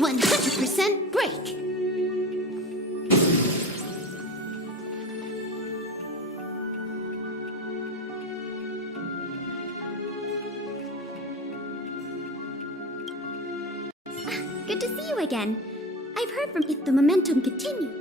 100% break! Good to see you again. I've heard from if the momentum continues.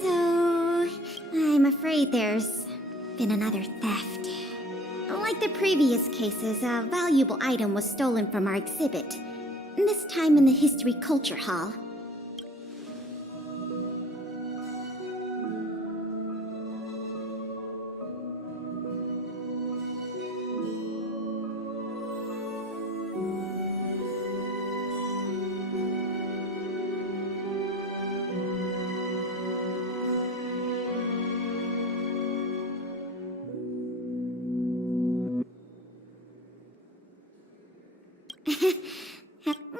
So, I'm afraid there's been another theft. Like the previous cases, a valuable item was stolen from our exhibit. This time in the History Culture Hall.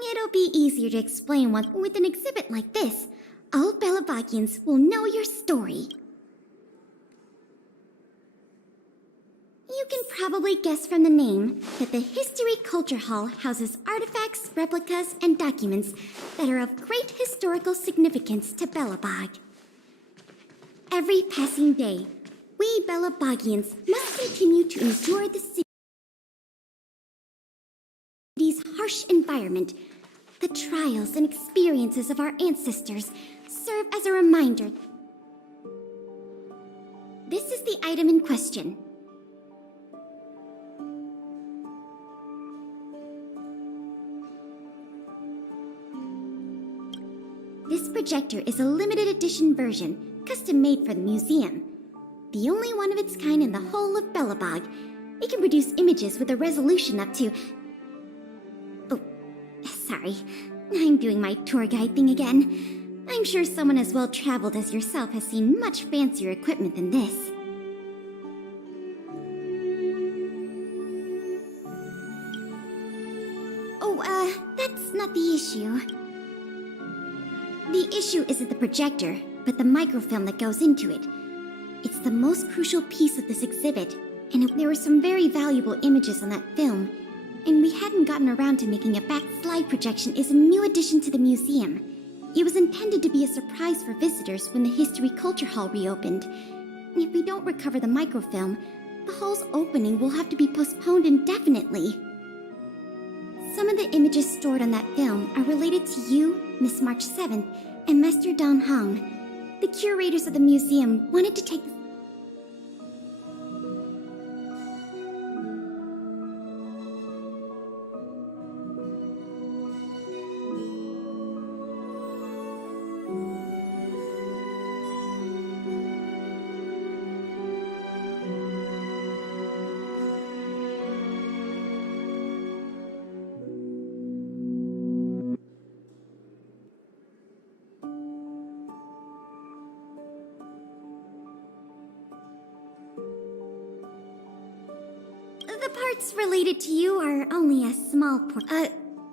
It'll be easier to explain with an exhibit like this. All Belabagians will know your story. You can probably guess from the name that the History Culture Hall houses artifacts, replicas, and documents that are of great historical significance to Belobog. Every passing day, we Belabagians must continue to endure the city's harsh environment. The trials and experiences of our ancestors serve as a reminder. This is the item in question. This projector is a limited edition version, custom made for the museum. The only one of its kind in the whole of Belobog. It can produce images with a resolution up to... Oh, sorry. I'm doing my tour guide thing again. I'm sure someone as well traveled as yourself has seen much fancier equipment than this. Oh, that's not the issue. The issue isn't the projector, but the microfilm that goes into it. It's the most crucial piece of this exhibit, and there were some very valuable images on that film, and we hadn't gotten around to making a back slide projection is a new addition to the museum. It was intended to be a surprise for visitors when the History Culture Hall reopened. If we don't recover the microfilm, the hall's opening will have to be postponed indefinitely. Some of the images stored on that film are related to you, Miss March 7th, and Master Don Hong. The curators of the museum wanted to take... The parts related to you are only a small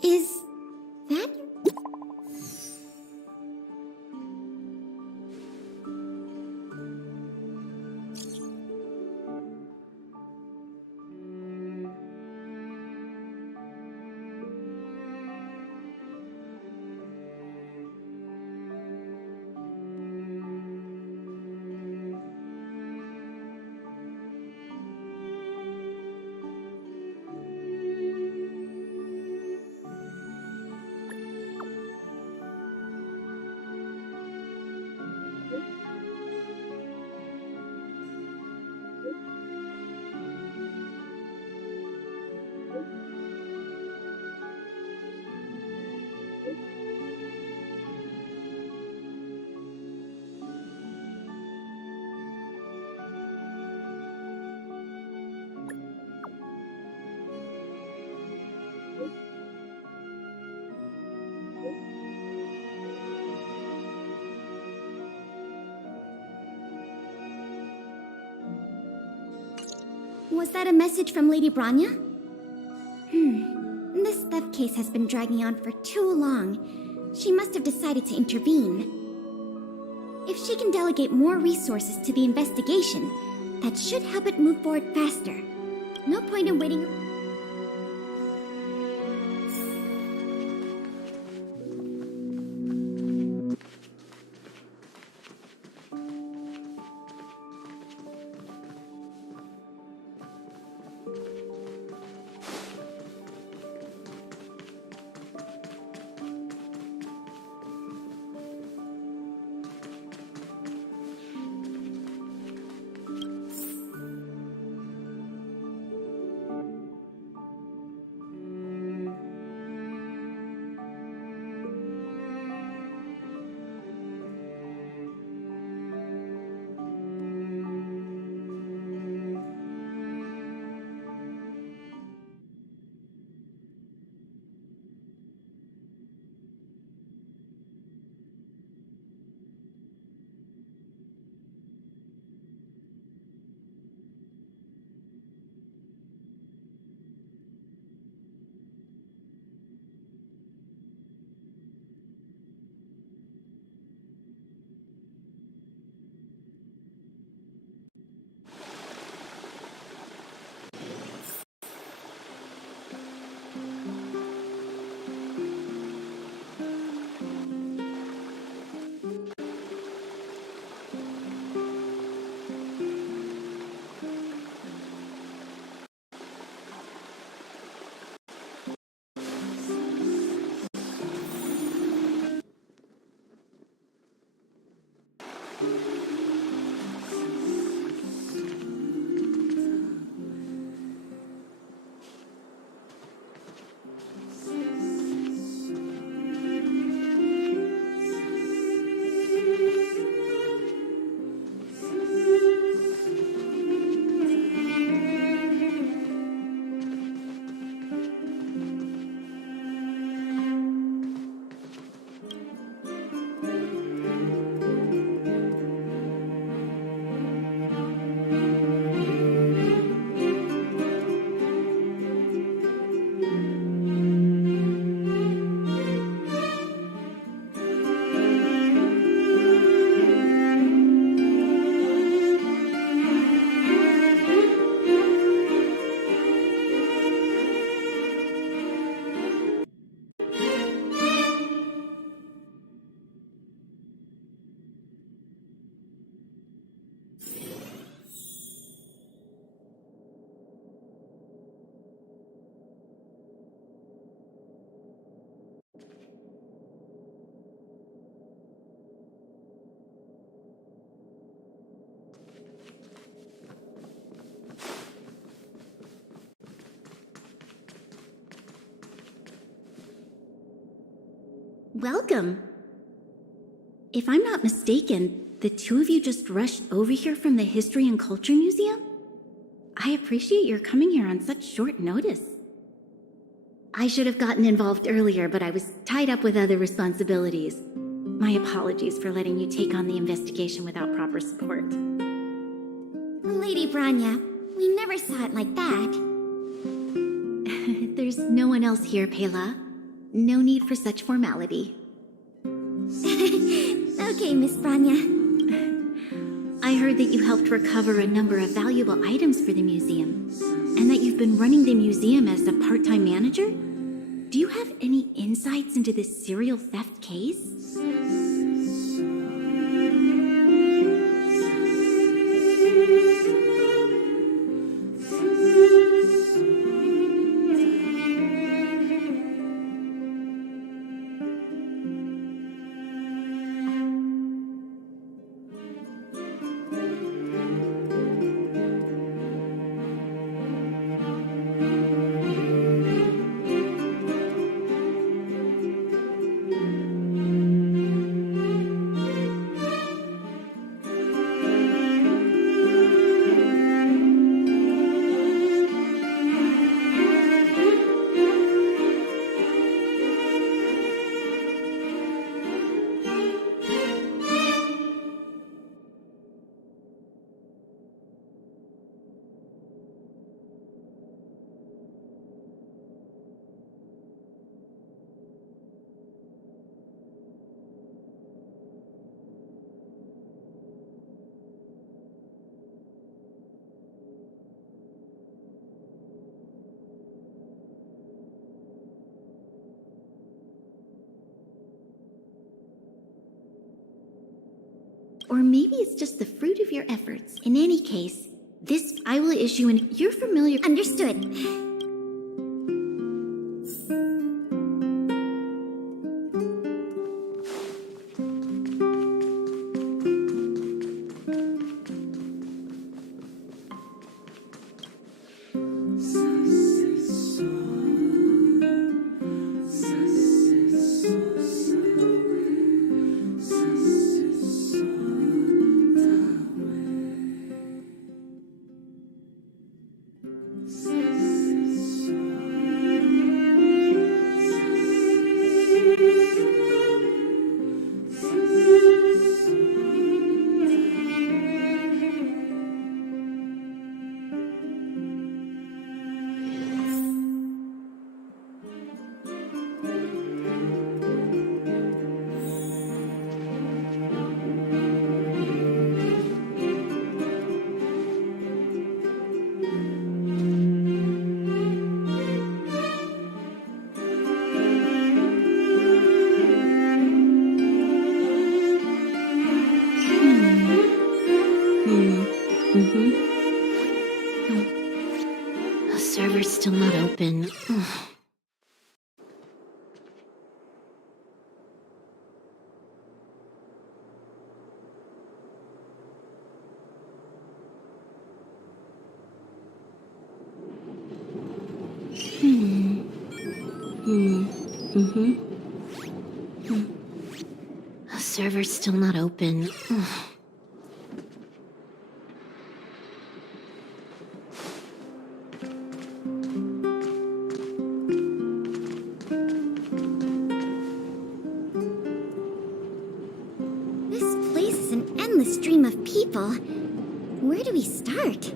is that... Was that a message from Lady Branya? This theft case has been dragging on for too long. she must have decided to intervene. If she can delegate more resources to the investigation, that should help it move forward faster. No point in waiting. Welcome. If I'm not mistaken, the two of you just rushed over here from the History and Culture Museum? I appreciate your coming here on such short notice. I should have gotten involved earlier, but I was tied up with other responsibilities. My apologies for letting you take on the investigation without proper support. Lady Branya, we never saw it like that. There's no one else here, Pela. No need for such formality. Okay, Miss Branya. I heard that you helped recover a number of valuable items for the museum, and that you've been running the museum as a part-time manager? Do you have any insights into this serial theft case? Or maybe it's just the fruit of your efforts. In any case, this I will issue and you're familiar. Understood. The server's still not open. The server's still not open. This place is an endless stream of people. Where do we start?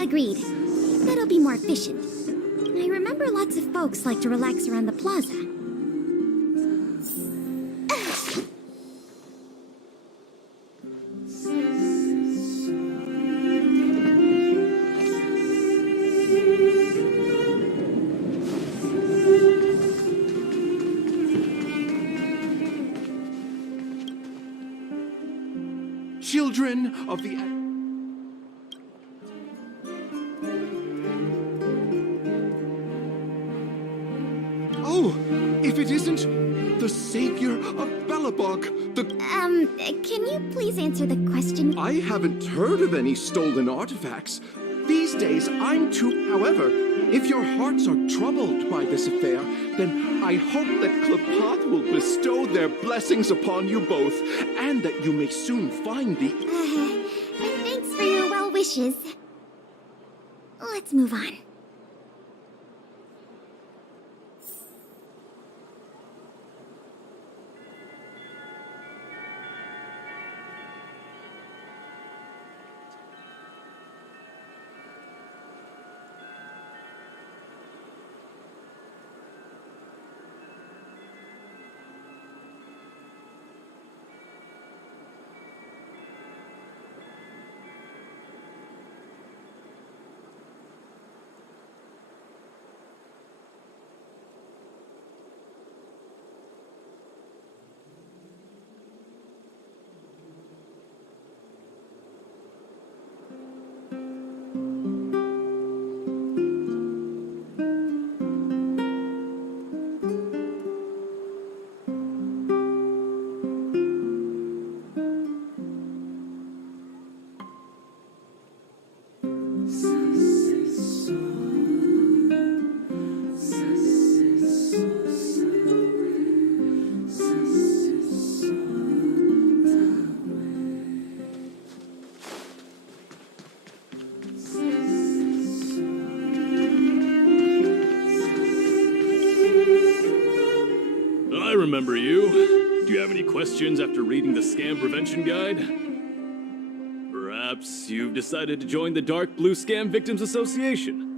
Agreed. That'll be more efficient. I remember lots of folks like to relax around the plaza. Children of the... Oh, if it isn't the savior of Belobog, the... Can you please answer the question? I haven't heard of any stolen artifacts. These days, I'm too... However, if your hearts are troubled by this affair, then I hope that Klapath will bestow their blessings upon you both, and that you may soon find the... Thanks for your well wishes. Let's move on. I remember you. Do you have any questions after reading the Scam Prevention Guide? Perhaps you've decided to join the Dark Blue Scam Victims Association.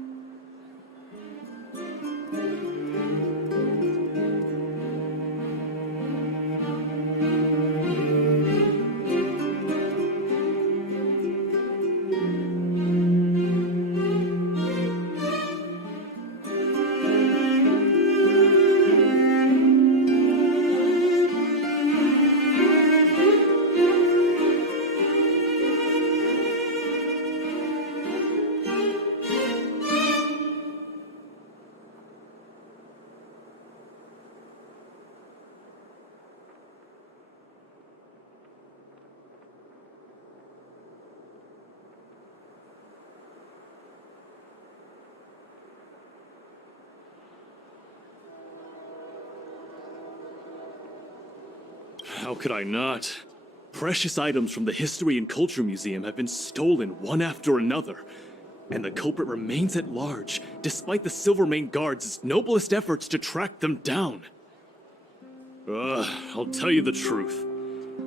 How could I not? Precious items from the History and Culture Museum have been stolen one after another, and the culprit remains at large, despite the Silvermane Guards' noblest efforts to track them down. I'll tell you the truth.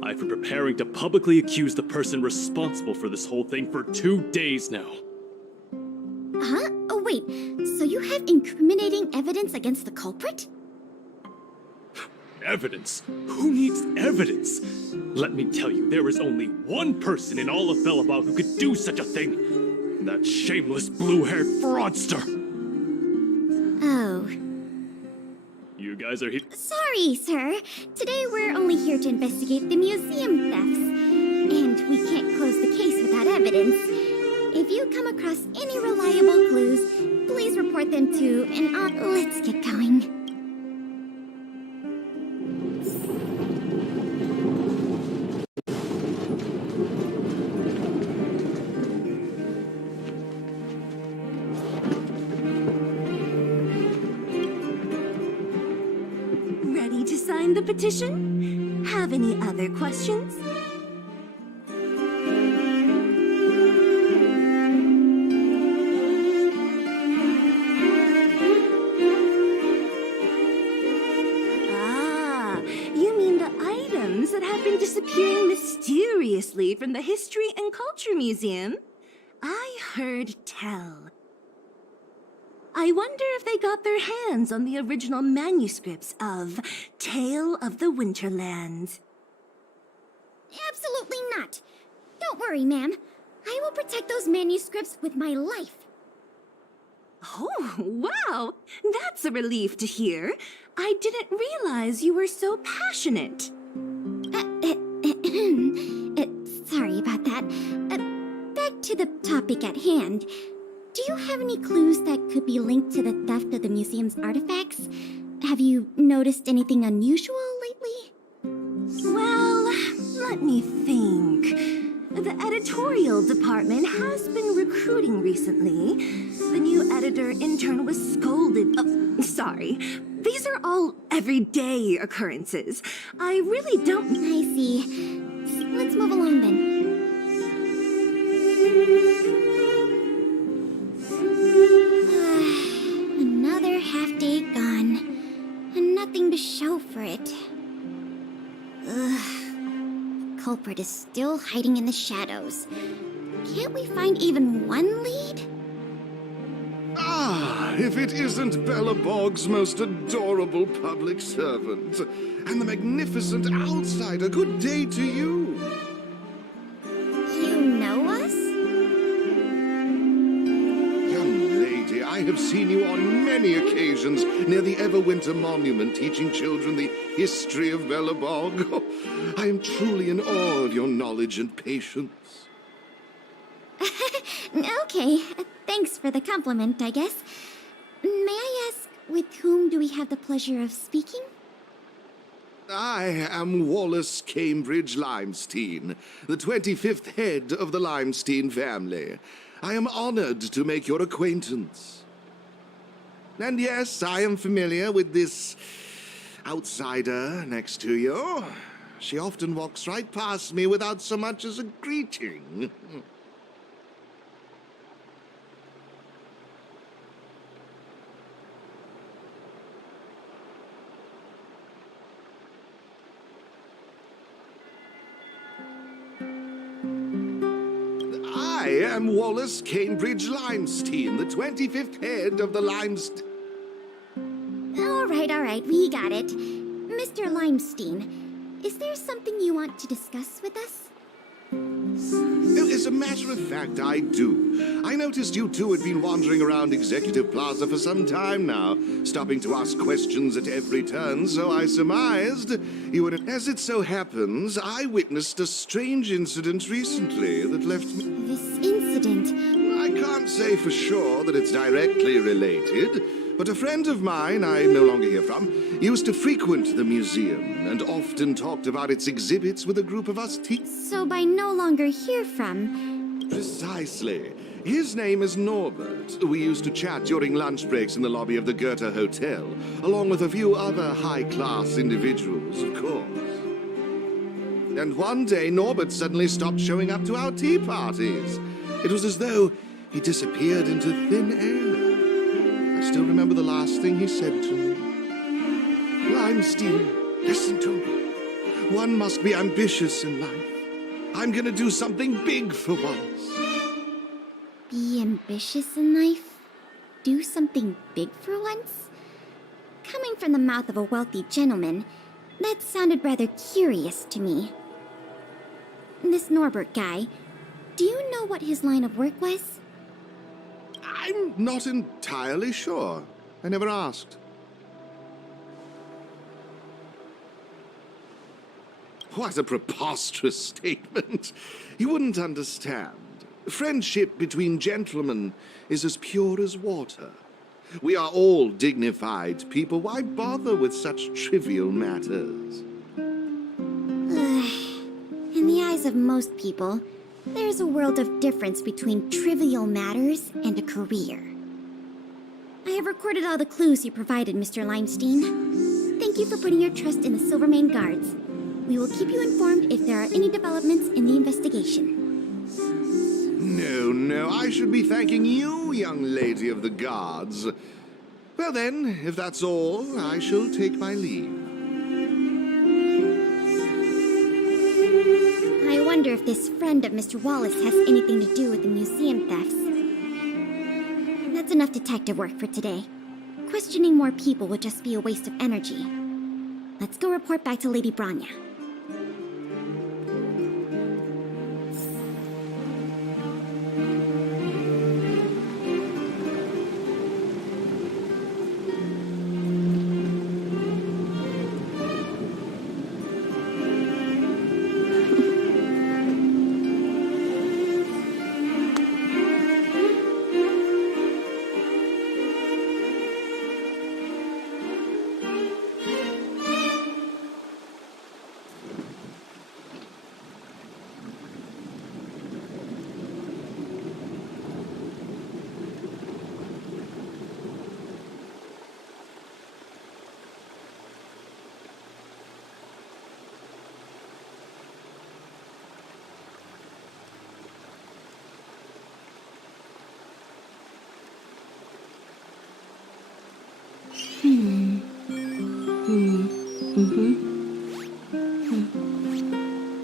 I've been preparing to publicly accuse the person responsible for this whole thing for 2 days now. Huh? Oh, wait. So you have incriminating evidence against the culprit? Evidence? Who needs evidence? Let me tell you, there is only one person in all of Belobog who could do such a thing. That shameless blue-haired fraudster. Oh. You guys are here. Sorry, sir. Today we're only here to investigate the museum thefts. And we can't close the case without evidence. If you come across any reliable clues, please report them to, and let's get going. Ready to sign the petition? Have any other questions? You mean the items that have been disappearing mysteriously from the History and Culture Museum? I heard tell. I wonder if they got their hands on the original manuscripts of Tale of the Winterlands. Absolutely not. Don't worry, ma'am. I will protect those manuscripts with my life. Oh, wow! That's a relief to hear. I didn't realize you were so passionate. Sorry about that. Back to the topic at hand. Do you have any clues that could be linked to the theft of the museum's artifacts? Have you noticed anything unusual lately? Well, let me think. The editorial department has been recruiting recently. The new editor intern was scolded. Sorry. These are all everyday occurrences. I really don't... I see. Let's move along then. Another half day gone. And nothing to show for it. Ugh. The culprit is still hiding in the shadows. Can't we find even one lead? Ah, if it isn't Belobog's most adorable public servant and the magnificent outsider, good day to you. You know us? Young lady, I have seen you on many occasions near the Everwinter Monument teaching children the history of Belobog. Oh, I am truly in awe of your knowledge and patience. Okay, thanks for the compliment, I guess. May I ask, with whom do we have the pleasure of speaking? I am Wallace Cambridge Limestein, the 25th head of the Limestein family. I am honored to make your acquaintance. And yes, I am familiar with this outsider next to you. She often walks right past me without so much as a greeting. I am Wallace Cambridge Limestein, the 25th head of the Limestein... All right, we got it. Mr. Limestein, is there something you want to discuss with us? As a matter of fact, I do. I noticed you two had been wandering around Executive Plaza for some time now, stopping to ask questions at every turn, so I surmised you would... As it so happens, I witnessed a strange incident recently that left me... This incident... I can't say for sure that it's directly related, but a friend of mine I no longer hear from used to frequent the museum and often talked about its exhibits with a group of us teens. So by no longer hear from... Precisely. His name is Norbert. We used to chat during lunch breaks in the lobby of the Goethe Hotel, along with a few other high-class individuals, of course. And one day, Norbert suddenly stopped showing up to our tea parties. It was as though he disappeared into thin air. I still remember the last thing he said to me. Limestein, listen to me. One must be ambitious in life. I'm gonna do something big for once. Be ambitious in life? Do something big for once? Coming from the mouth of a wealthy gentleman, that sounded rather curious to me. This Norbert guy, do you know what his line of work was? I'm not entirely sure. I never asked. What a preposterous statement. You wouldn't understand. Friendship between gentlemen is as pure as water. We are all dignified people. Why bother with such trivial matters? In the eyes of most people, there's a world of difference between trivial matters and a career. I have recorded all the clues you provided, Mr. Limestein. Thank you for putting your trust in the Silvermane Guards. We will keep you informed if there are any developments in the investigation. No, I should be thanking you, young lady of the guards. Well then, if that's all, I shall take my leave. I wonder if this friend of Mr. Wallace has anything to do with the museum thefts. That's enough detective work for today. Questioning more people would just be a waste of energy. Let's go report back to Lady Branya.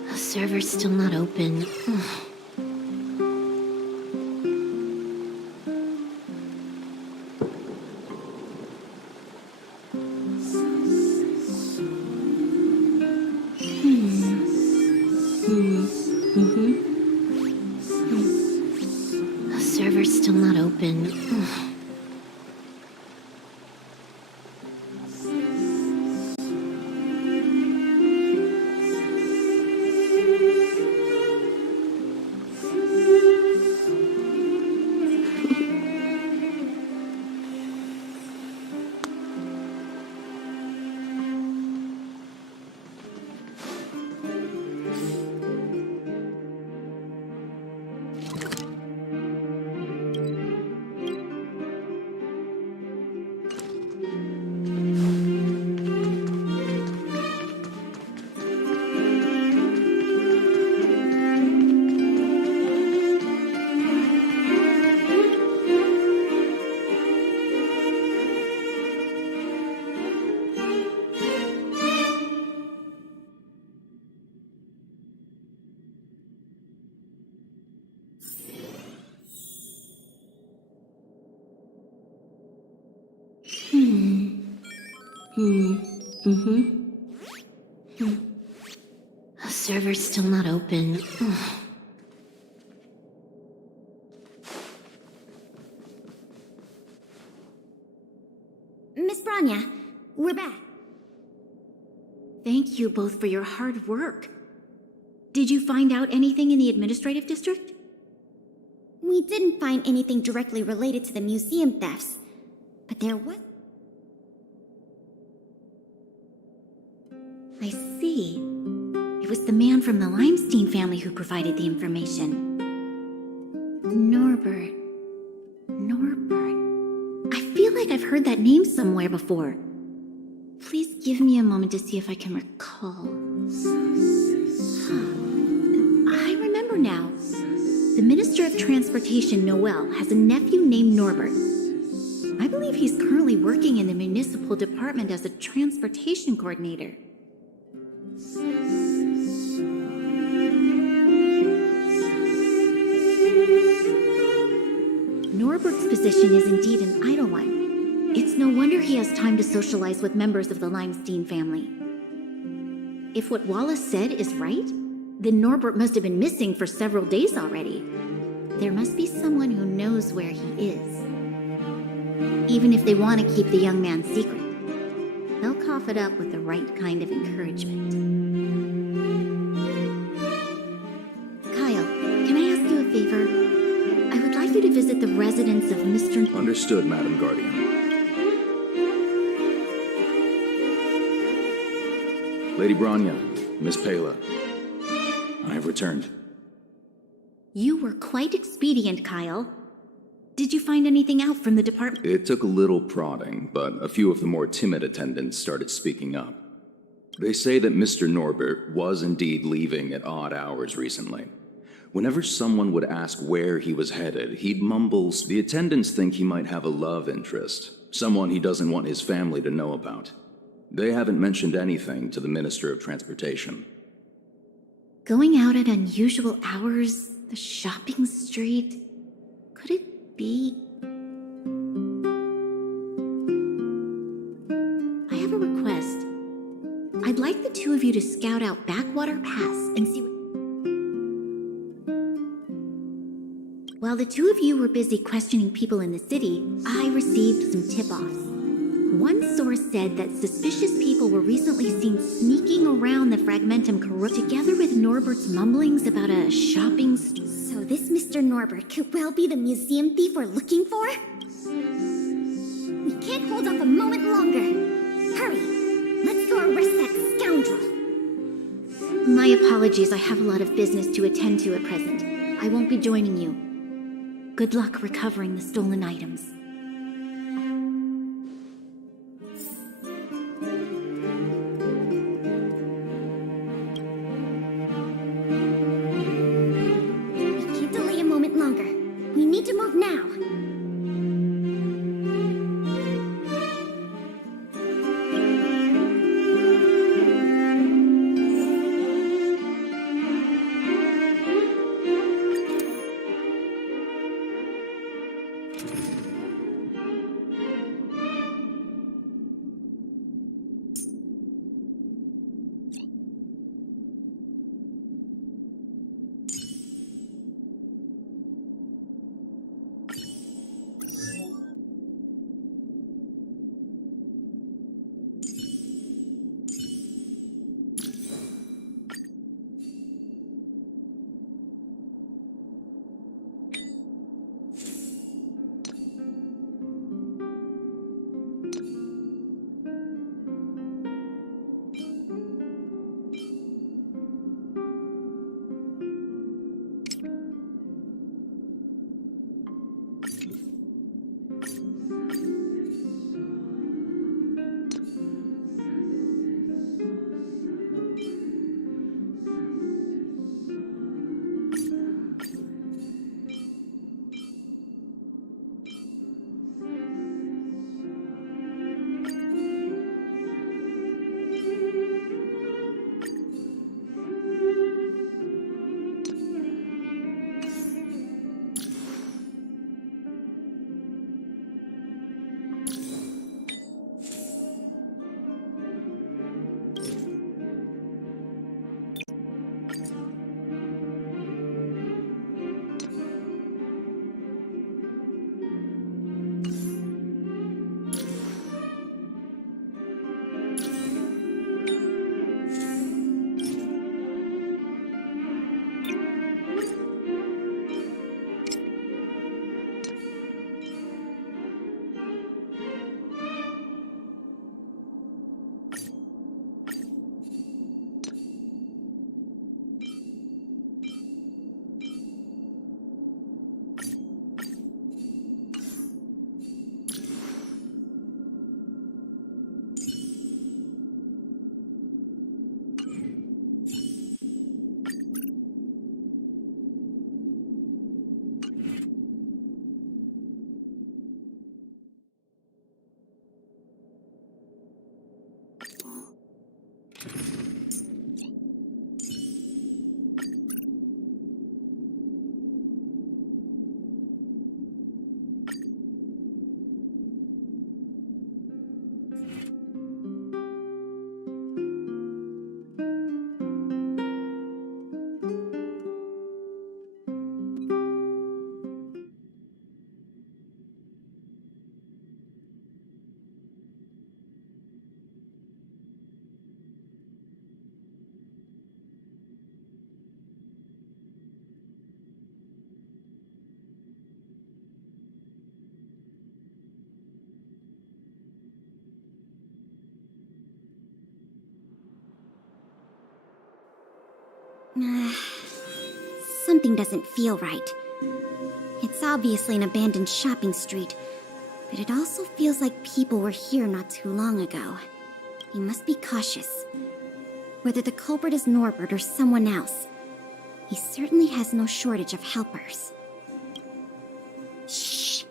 The server's still not open. The server's still not open. The server's still not open. Miss Branya, we're back. Thank you both for your hard work. Did you find out anything in the administrative district? We didn't find anything directly related to the museum thefts, but there was... I see. It was the man from the Limestein family who provided the information. Norbert. I feel like I've heard that name somewhere before. Please give me a moment to see if I can recall. The Minister of Transportation, Noel, has a nephew named Norbert. I believe he's currently working in the municipal department as a transportation coordinator. Norbert's position is indeed an idle one. It's no wonder he has time to socialize with members of the Limestein family. If what Wallace said is right, then Norbert must have been missing for several days already. There must be someone who knows where he is. Even if they want to keep the young man secret, they'll cough it up with the right kind of encouragement. Kyle, can I ask you a favor? I would like you to visit the residence of Mr. Understood, Madam Guardian. Lady Bronya, Miss Pela, I have returned. You were quite expedient, Kyle. Did you find anything out from the department? It took a little prodding, but a few of the more timid attendants started speaking up. They say that Mr. Norbert was indeed leaving at odd hours recently. Whenever someone would ask where he was headed, he'd mumble, the attendants think he might have a love interest, someone he doesn't want his family to know about. They haven't mentioned anything to the Minister of Transportation. Going out at unusual hours, the shopping street. Could it be? I have a request. I'd like the two of you to scout out Backwater Pass and see. While the two of you were busy questioning people in the city, I received some tip-offs. One source said that suspicious people were recently seen sneaking around the Fragmentum Corrupt together with Norbert's mumblings about a shopping So this Mr. Norbert could well be the museum thief we're looking for? We can't hold off a moment longer. Hurry! Let's go arrest that scoundrel! My apologies, I have a lot of business to attend to at present. I won't be joining you. Good luck recovering the stolen items. We can't delay a moment longer. We need to move now. something doesn't feel right. It's obviously an abandoned shopping street, but it also feels like people were here not too long ago. We must be cautious. Whether the culprit is Norbert or someone else, he certainly has no shortage of helpers. Shh!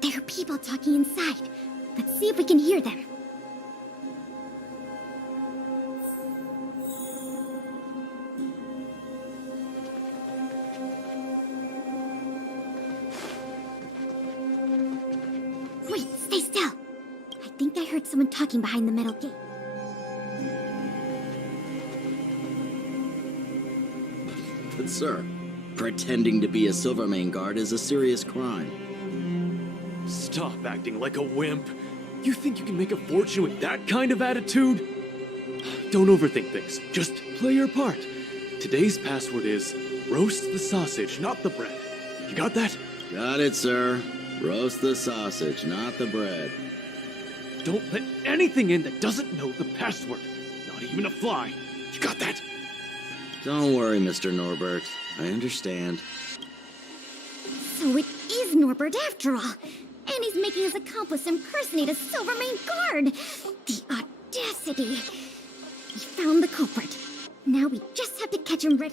There are people talking inside. Let's see if we can hear them. Wait, stay still. I think I heard someone talking behind the metal gate. But sir, pretending to be a Silvermane guard is a serious crime. Stop acting like a wimp. You think you can make a fortune with that kind of attitude? Don't overthink things. Just play your part. Today's password is roast the sausage, not the bread. You got that? Got it, sir. Roast the sausage, not the bread. Don't let anything in that doesn't know the password. Not even a fly. You got that? Don't worry, Mr. Norbert. I understand. So it is Norbert after all. And he's making his accomplice impersonate a Silvermane guard. The audacity. We found the culprit. Now we just have to catch him red.